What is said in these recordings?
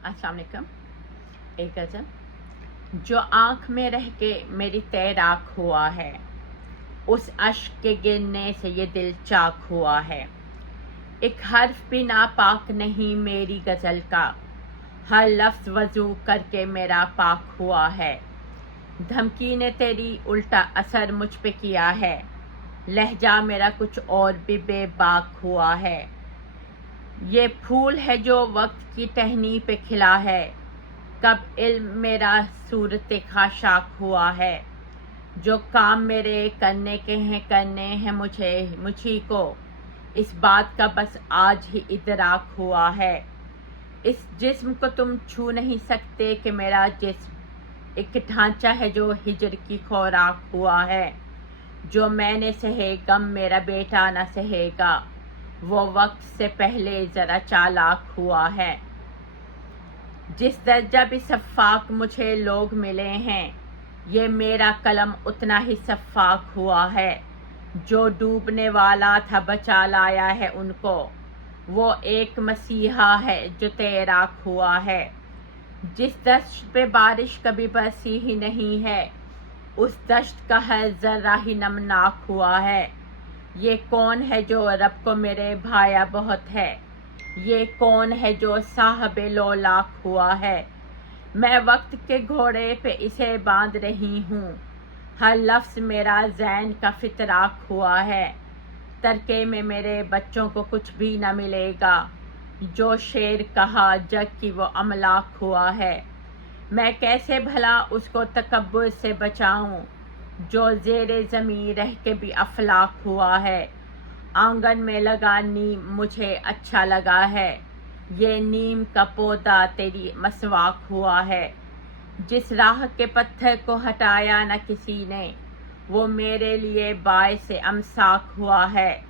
अस्सलाम वालेकुम। एक गज़ल। जो आँख में रह के मेरी तैराक हुआ है, उस अश्क के गिरने से ये दिल चाक हुआ है। एक हर्फ भी नापाक नहीं मेरी गज़ल का, हर लफ्ज़ वज़ू करके मेरा पाक हुआ है। धमकी ने तेरी उल्टा असर मुझ पे किया है, लहजा मेरा कुछ और भी बेबाक हुआ है। ये फूल है जो वक्त की टहनी पे खिला है, कब इल्म मेरा सूरत खाशाक हुआ है। जो काम मेरे करने के हैं करने हैं मुझी को, इस बात का बस आज ही इदराक हुआ है। इस जिस्म को तुम छू नहीं सकते कि मेरा जिस्म एक ढांचा है जो हिजर की खुराक हुआ है। जो मैंने सहे गम मेरा बेटा न सहेगा, वो वक्त से पहले ज़रा चालाक हुआ है। जिस दर्जा भी शफ़ाक मुझे लोग मिले हैं, ये मेरा कलम उतना ही शफ़ाक हुआ है। जो डूबने वाला था बचा लाया है उनको, वो एक मसीहा है जो तैराक हुआ है। जिस दश्त पे बारिश कभी बरसी ही नहीं है, उस दश्त का हर ज़र्रा ही नमनाक हुआ है। ये कौन है जो रब को मेरे भाया बहुत है, ये कौन है जो साहबे लौलाक हुआ है। मैं वक्त के घोड़े पे इसे बांध रही हूँ, हर लफ्ज़ मेरा ज़ैन का फितराक हुआ है। तरके में मेरे बच्चों को कुछ भी न मिलेगा, जो शेर कहा जग की वो अमलाक हुआ है। मैं कैसे भला उसको तकब्बुर से बचाऊं, जो ज़ेरे ज़मीं रह के भी अफलाक हुआ है। आंगन में लगा नीम मुझे अच्छा लगा है, ये नीम का पौधा तेरी मसवाक हुआ है। जिस राह के पत्थर को हटाया न किसी ने, वो मेरे लिए बाइस अमसाक हुआ है।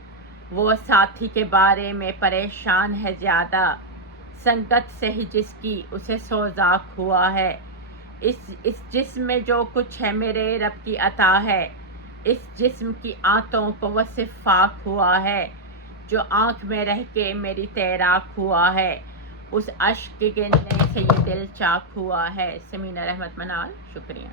वो साथी के बारे में परेशान है ज़्यादा, संगत से ही जिसकी उसे सोजाक हुआ है। इस जिस्म में जो कुछ है मेरे रब की अता है, इस जिस्म की आंतों को वो सिफ़ाक हुआ है। जो आँख में रह के मेरी तैराक हुआ है, उस अश्क के गिरने से ये दिल चाक हुआ है। समीना रहमत मनाल, शुक्रिया।